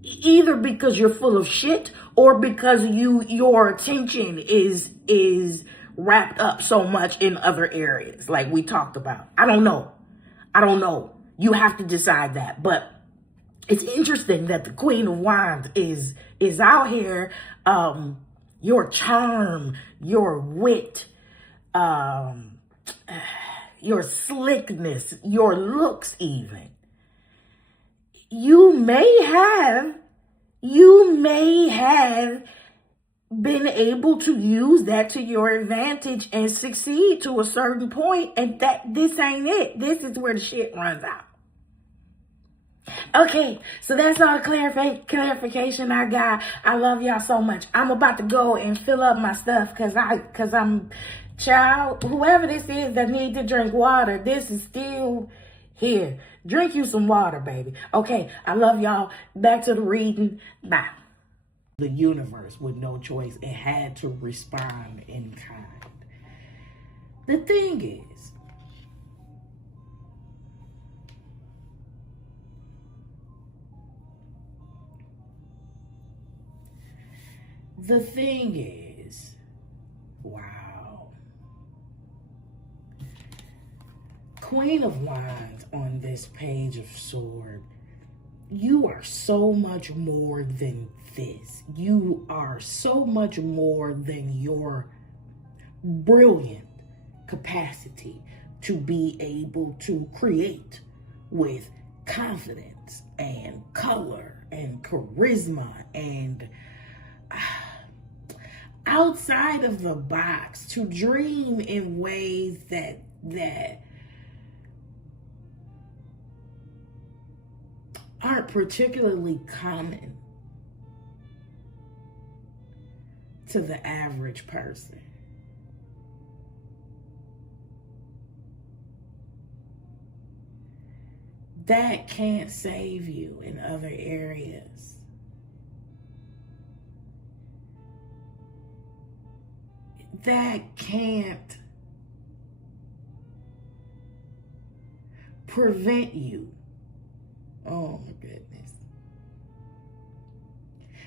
Either because you're full of shit or because your attention is wrapped up so much in other areas like we talked about. I don't know. You have to decide that. But it's interesting that the Queen of Wands is out here. Your charm, your wit, your slickness, your looks even. You may have been able to use that to your advantage and succeed to a certain point, and that this ain't it. This is where the shit runs out. Okay, so that's all clarification I got. I love y'all so much. I'm about to go and fill up my stuff because I'm child, whoever this is that need to drink water, this is still here. Drink you some water, baby. Okay, I love y'all. Back to the reading. Bye. The universe with no choice, it had to respond in kind. The thing is, the thing is, wow. Queen of Wands on this page of Swords. You are so much more than this. You are so much more than your brilliant capacity to be able to create with confidence and color and charisma and outside of the box, to dream in ways that aren't particularly common to the average person. That can't save you in other areas. That can't prevent you. Oh my goodness.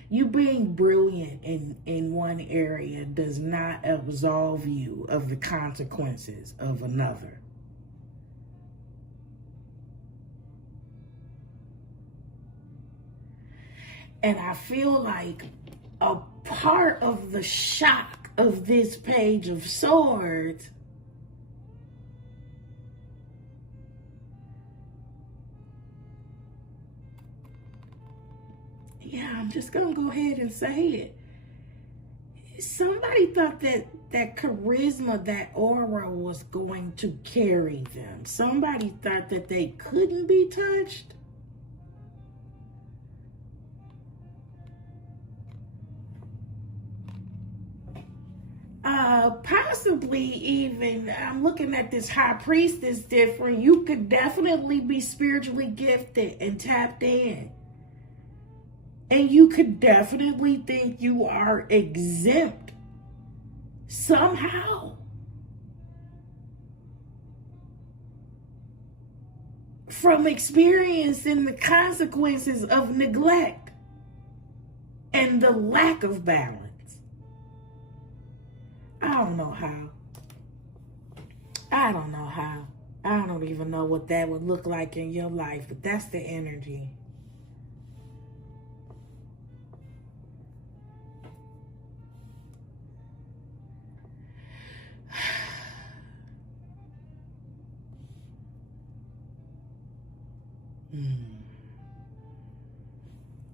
You being brilliant in one area does not absolve you of the consequences of another. And I feel like a part of the shock of this page of Swords I'm just gonna go ahead and say it. Somebody thought that charisma, that aura was going to carry them. Somebody thought that they couldn't be touched. Possibly even, I'm looking at this high priestess different. You could definitely be spiritually gifted and tapped in. And you could definitely think you are exempt somehow from experiencing the consequences of neglect and the lack of balance. I don't know how. I don't know how. I don't even know what that would look like in your life, but that's the energy.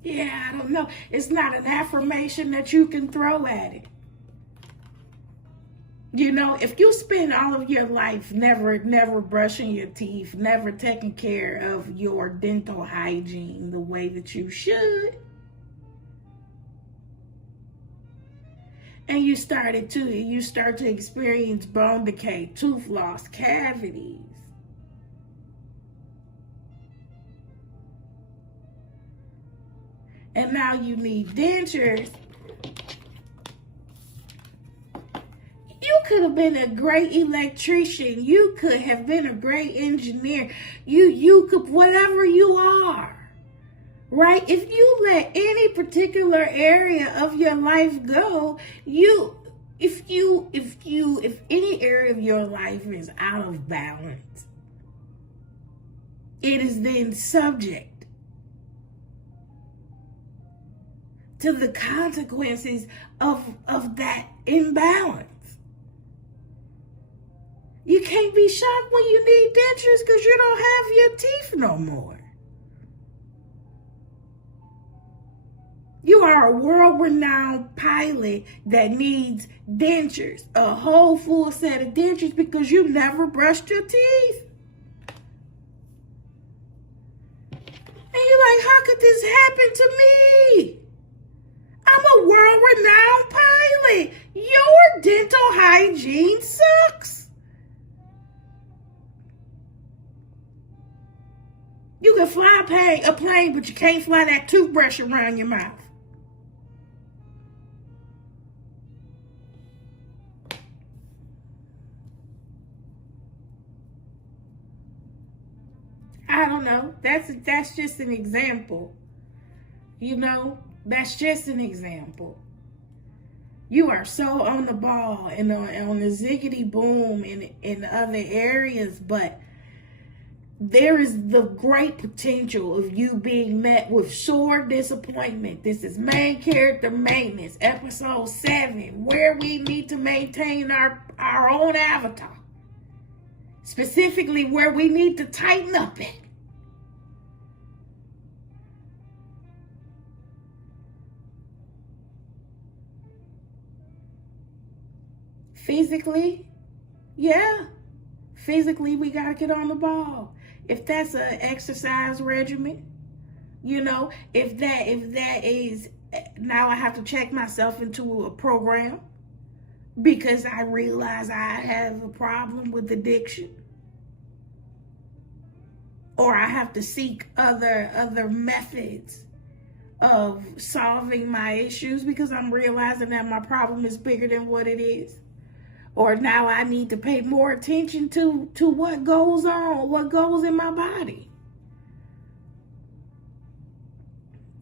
Yeah, I don't know. It's not an affirmation that you can throw at it. You know, if you spend all of your life never brushing your teeth, never taking care of your dental hygiene the way that you should, and you start to experience bone decay, tooth loss, cavities, and now you need dentures. You could have been a great electrician. You could have been a great engineer. You could, whatever you are, right? If you let any particular area of your life go, if any area of your life is out of balance, it is then subject to the consequences of that imbalance. You can't be shocked when you need dentures because you don't have your teeth no more. You are a world-renowned pilot that needs dentures, a whole full set of dentures because you never brushed your teeth. And you're like, how could this happen to me? I'm a world-renowned pilot. Your dental hygiene sucks. You can fly a plane, but you can't fly that toothbrush around your mouth. I don't know. That's just an example. You know, that's just an example. You are so on the ball and on the ziggity boom in other areas, but there is the great potential of you being met with sore disappointment. This is main character maintenance, episode 7, where we need to maintain our own avatar. Specifically, where we need to tighten up at. Physically, yeah. Physically, we got to get on the ball. If that's an exercise regimen, if that is, now I have to check myself into a program because I realize I have a problem with addiction. Or I have to seek other methods of solving my issues because I'm realizing that my problem is bigger than what it is. Or now I need to pay more attention to what goes on, what goes in my body.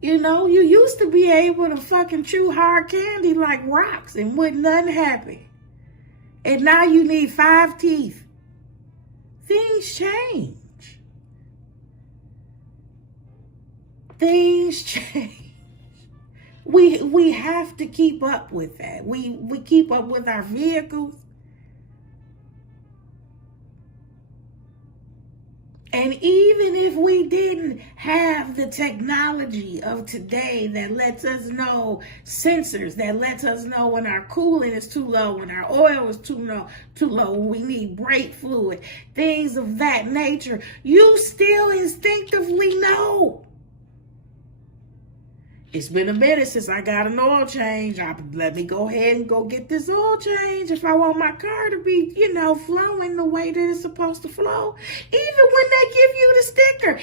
You used to be able to fucking chew hard candy like rocks and wouldn't nothing happen. And now you need 5 teeth. Things change. Things change. We have to keep up with that. We keep up with our vehicles. And even if we didn't have the technology of today that lets us know, sensors that lets us know when our coolant is too low, when our oil is too low, when we need brake fluid, things of that nature, you still instinctively know. It's been a minute since I got an oil change. Let me go ahead and go get this oil change if I want my car to be, flowing the way that it's supposed to flow. Even when they give you the sticker,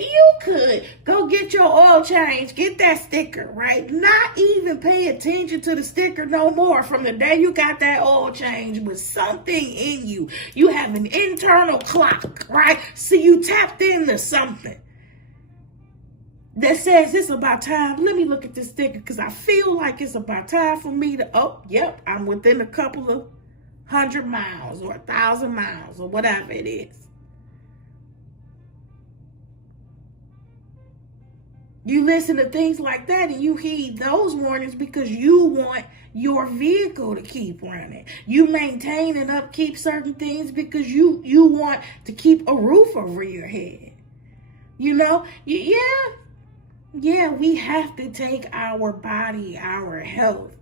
you could go get your oil change, get that sticker, right? Not even pay attention to the sticker no more from the day you got that oil change with something in you. You have an internal clock, right? So you tapped into something that says it's about time. Let me look at this sticker because I feel like it's about time for me to, I'm within a couple of 100 miles or 1,000 miles or whatever it is. You listen to things like that and you heed those warnings because you want your vehicle to keep running. You maintain and upkeep certain things because you want to keep a roof over your head. Yeah, we have to take our body, our health,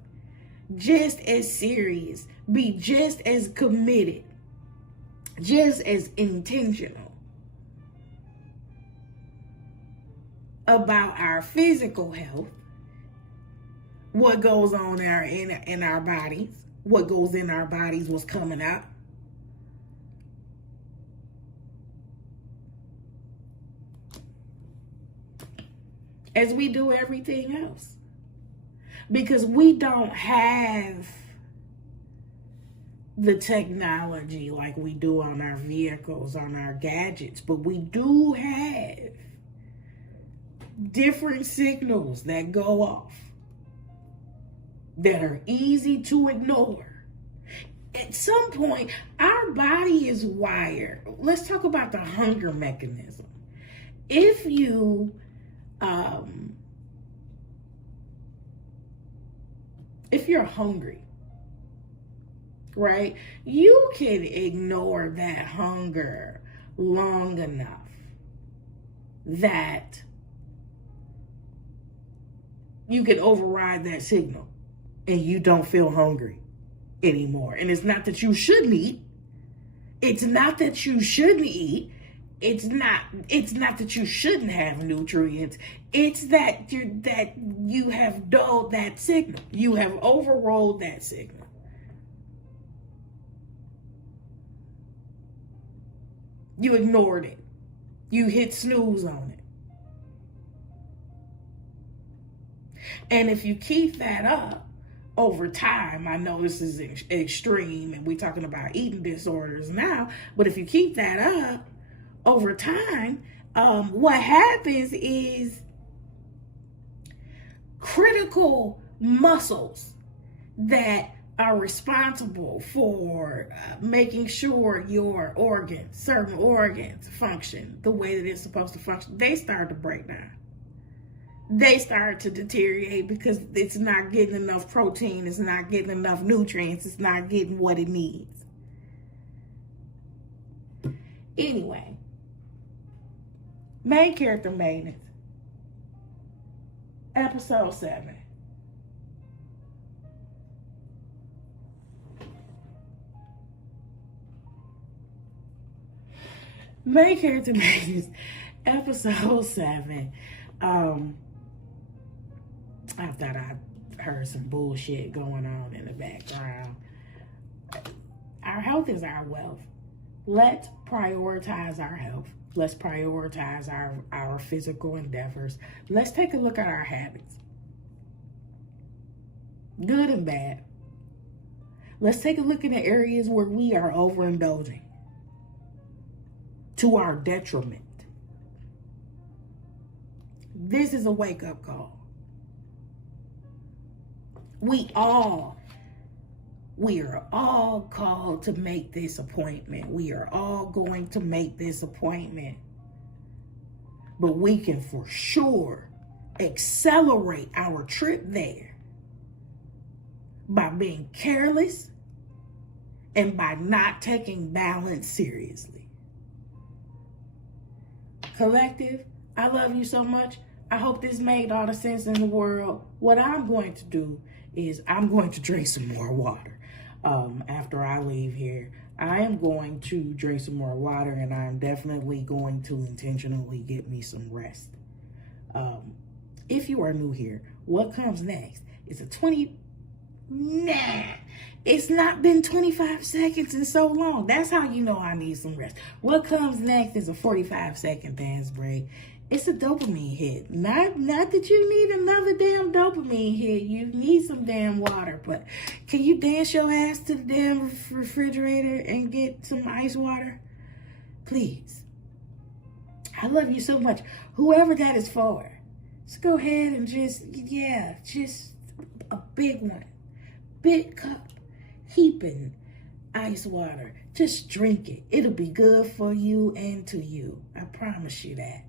just as serious, be just as committed, just as intentional about our physical health, what goes on in our bodies, what goes in our bodies, what's coming out. As we do everything else. Because we don't have the technology like we do on our vehicles, on our gadgets, but we do have different signals that go off that are easy to ignore. At some point, our body is wired. Let's talk about the hunger mechanism. If you're hungry, right, you can ignore that hunger long enough that you can override that signal and you don't feel hungry anymore. And it's not that you shouldn't eat. It's not that you shouldn't eat. It's not that you shouldn't have nutrients. It's that you have dulled that signal. You have overrode that signal. You ignored it. You hit snooze on it. And if you keep that up over time, I know this is extreme and we're talking about eating disorders now, but if you keep that up over time, what happens is critical muscles that are responsible for making sure your organs, certain organs, function the way that it's supposed to function, they start to break down. They start to deteriorate because it's not getting enough protein, it's not getting enough nutrients, it's not getting what it needs. Anyway, main character maintenance, episode 7. Main character maintenance, episode 7. I thought I heard some bullshit going on in the background. Our health is our wealth. Let's prioritize our health. Let's prioritize our physical endeavors. Let's take a look at our habits, good and bad. Let's take a look at the areas where we are overindulging to our detriment. This is a wake-up call. We are all called to make this appointment. We are all going to make this appointment. But we can for sure accelerate our trip there by being careless and by not taking balance seriously. Collective, I love you so much. I hope this made all the sense in the world. What I'm going to do is I'm going to drink some more water. After I leave here, I am going to drink some more water, and I'm definitely going to intentionally get me some rest. If you are new here, what comes next is it's not been 25 seconds in so long. That's how you know I need some rest. What comes next is a 45-second dance break. It's a dopamine hit. Not that you need another damn dopamine hit. You need some damn water. But can you dance your ass to the damn refrigerator and get some ice water? Please. I love you so much. Whoever that is for, just go ahead and just a big one. Big cup. Heaping ice water. Just drink it. It'll be good for you and to you. I promise you that.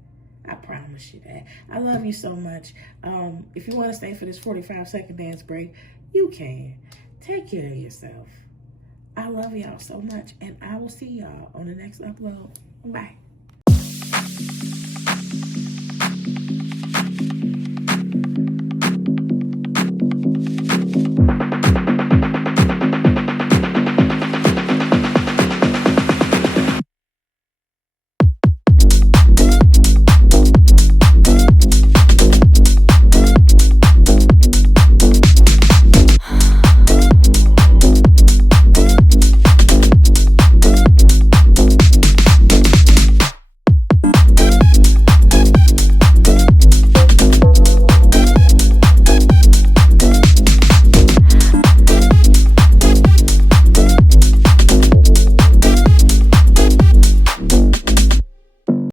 I promise you that. I love you so much. If you want to stay for this 45-second dance break, you can. Take care of yourself. I love y'all so much, and I will see y'all on the next upload. Bye.